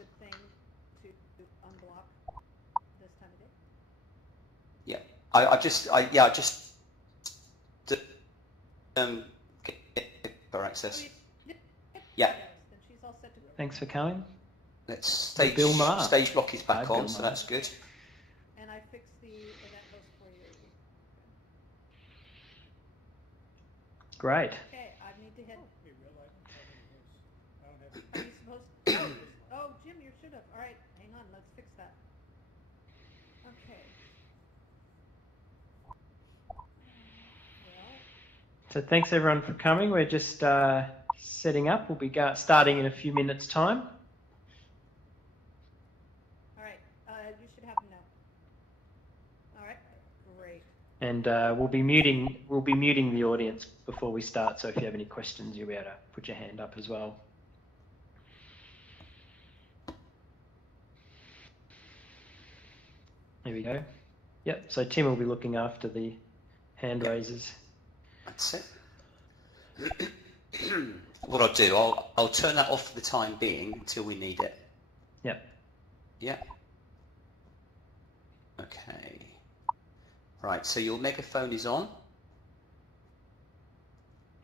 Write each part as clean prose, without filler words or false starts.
good thing to unblock this time of day? Yeah, I just get for access. Yeah. Then she's all set to go. Thanks for coming. Let's stage block is back on, so that's good. And I fixed the event host for you. Great. Okay, I need to hit. Are you supposed? Oh, Jim, you should have. All right, hang on. Let's fix that. Okay. Well. So thanks everyone for coming. We're just setting up. We'll be starting in a few minutes' time. All right. You should have them now. All right. Great. And we'll be muting the audience before we start. So if you have any questions, you'll be able to put your hand up as well. There we go. Yep. So Tim will be looking after the hand raisers. That's it. What I'll do, I'll turn that off for the time being until we need it. Yep. Yeah. Okay. Right, so your megaphone is on?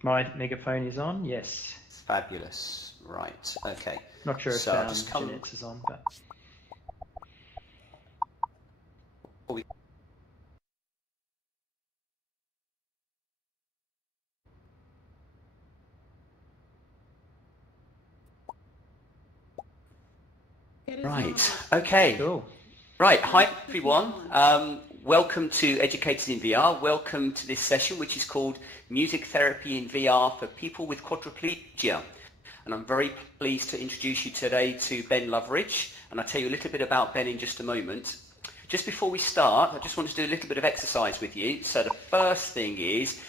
My megaphone is on, yes. Fabulous. Right, okay. Not sure if Jeanette's is on, but... Right, okay. Cool. Right, hi everyone. Welcome to Educators in VR. Welcome to this session, which is called Music Therapy in VR for People with Quadriplegia. And I'm very pleased to introduce you today to Ben Loveridge. And I'll tell you a little bit about Ben in just a moment. Just before we start, I just want to do a little bit of exercise with you. So the first thing is,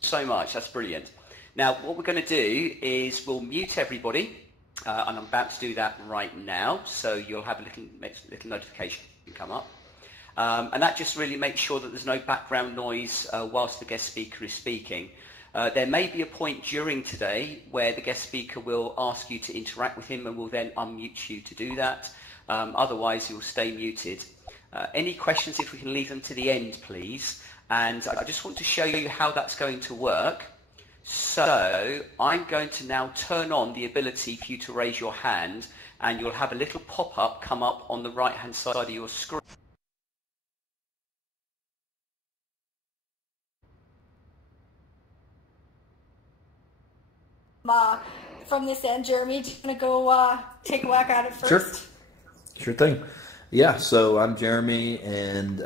so much, that's brilliant. Now what we're going to do is we'll mute everybody, and I'm about to do that right now, so you'll have a little notification come up, and that just really makes sure that there's no background noise whilst the guest speaker is speaking. There may be a point during today where the guest speaker will ask you to interact with him and will then unmute you to do that. Otherwise you'll stay muted. Any questions, if we can leave them to the end, please. And I just want to show you how that's going to work. So I'm going to now turn on the ability for you to raise your hand, and you'll have a little pop-up come up on the right-hand side of your screen. From this end, Jeremy, do you want to go take a whack at it first? Sure thing. Yeah, so I'm Jeremy, and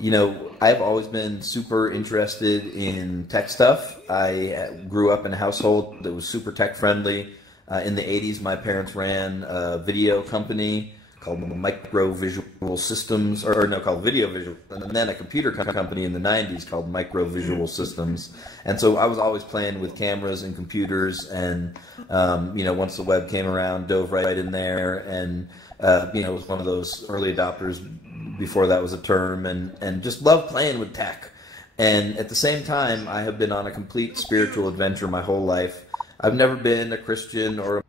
you know, I've always been super interested in tech stuff. I grew up in a household that was super tech friendly. In the 80s, my parents ran a video company called Micro Visual Systems, called Video Visual, and then a computer company in the 90s called Micro Visual Systems. And so I was always playing with cameras and computers, and you know, once the web came around, dove right in there, and you know, was one of those early adopters before that was a term, and just loved playing with tech. And at the same time, I have been on a complete spiritual adventure my whole life. I've never been a Christian or a